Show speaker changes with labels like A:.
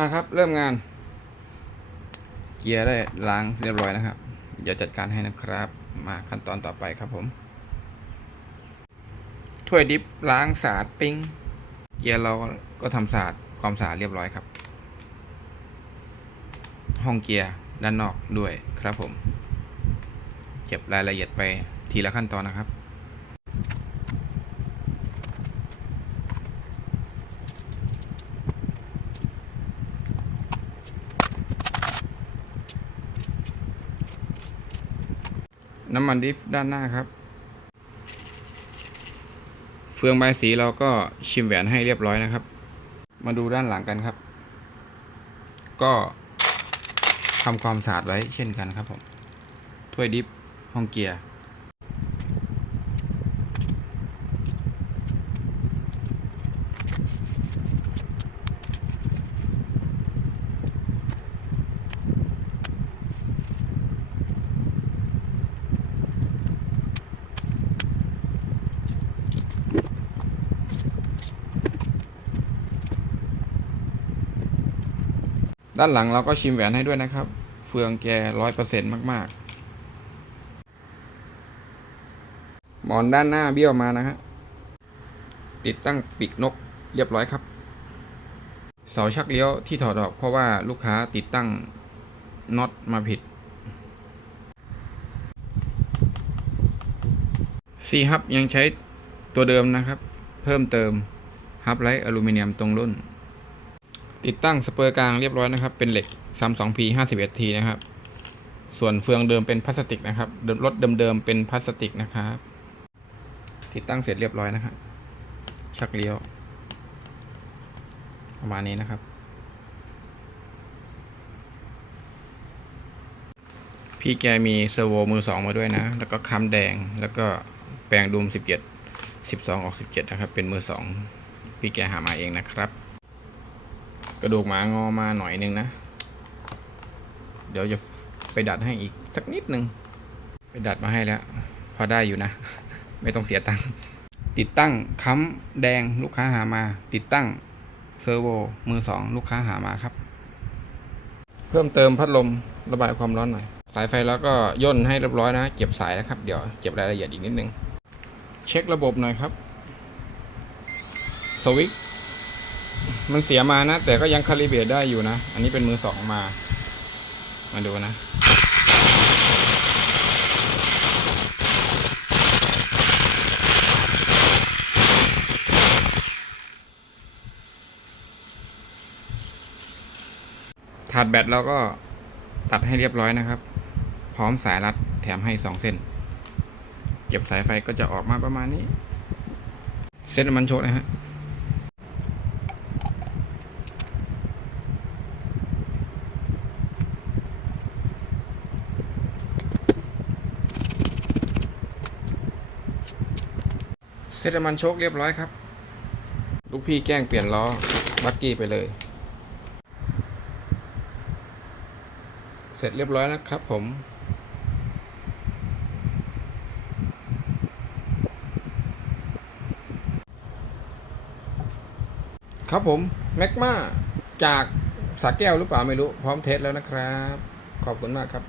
A: อะครับ เริ่มงาน เกียร์ได้ล้างเรียบร้อยนะครับ เดี๋ยวจัดการให้นะครับ มาขั้นตอนต่อไปครับผม ถ้วยดิฟล้างสะอาดปิ้ง เกียร์เราก็ทำสะอาดความสะอาดเรียบร้อยครับ ห้องเกียร์ด้านนอกด้วยครับผม เก็บรายละเอียดไปทีละขั้นตอนนะครับ น้ำมันดิฟด้านหน้าครับ เฟืองใบสีเราก็ชิมแหวนให้เรียบร้อยนะครับ มาดูด้านหลังกันครับ ก็ทำความสะอาดไว้เช่นกันครับผมถ้วยดิฟห้องเกียร์ ด้านหลังเราก็ชิมแหวนให้ด้วยนะครับ เฟืองแกร้อยเปอร์เซ็นต์มาก ๆ หมอนด้านหน้าเบี้ยวมานะฮะ ติดตั้งปีกนกเรียบร้อยครับ เสาชักเลี้ยวที่ถอดออกเพราะว่าลูกค้าติดตั้งน็อตมาผิดซีฮับยังใช้ตัวเดิมนะครับ เพิ่มเติมฮับไลท์อลูมิเนียมตรงรุ่น ติดตั้งสเปอร์กลางเรียบร้อยนะครับ เป็นเหล็ก 32P 51T นะครับ ส่วนเฟืองเดิมเป็นพลาสติกนะครับเดิมรถเดิมๆเป็นพลาสติกนะครับ ติดตั้งเสร็จเรียบร้อยนะครับ ชักเลี้ยว ประมาณนี้นะครับ พี่แกมีเซอร์โวมือสองมาด้วยนะ แล้วก็ค้ำแดง แล้วก็แปลงดูม 17 12 ออก 17 นะครับ เป็นมือสอง พี่แกหามาเองนะครับ กระดูกหมางอมาหน่อยนึงนะ เดี๋ยวจะไปดัดให้อีกสักนิดนึง ไปดัดมาให้แล้ว พอได้อยู่นะ ไม่ต้องเสียตังค์ติดตั้งค้ำแดงลูกค้าหามา ติดตั้งเซอร์โวมือสองลูกค้าหามาครับ เพิ่มเติมพัดลมระบายความร้อนหน่อย สายไฟแล้วก็ย่นให้เรียบร้อยนะ เก็บสายแล้วครับ เดี๋ยวเก็บรายละเอียดอีกนิดนึง เช็คระบบหน่อยครับสวิตช์ มันเสียมานะ แต่ก็ยังคาลิเบตได้อยู่นะ อันนี้เป็นมือสองมา มาดูนะถาดแบตเราก็ตัดให้เรียบร้อยนะครับ พร้อมสายรัดแถมให้สองเส้น เก็บสายไฟก็จะออกมาประมาณนี้ เส้นมันโชดนะฮะ เซตมันโชคเรียบร้อยครับ ลูกพี่แกล้งเปลี่ยนล้อ บักกี้ไปเลย เสร็จเรียบร้อยนะครับผมครับผมแมกมาจากสาแก้วหรือเปล่าไม่รู้ พร้อมเทสแล้วนะครับ ขอบคุณมากครับ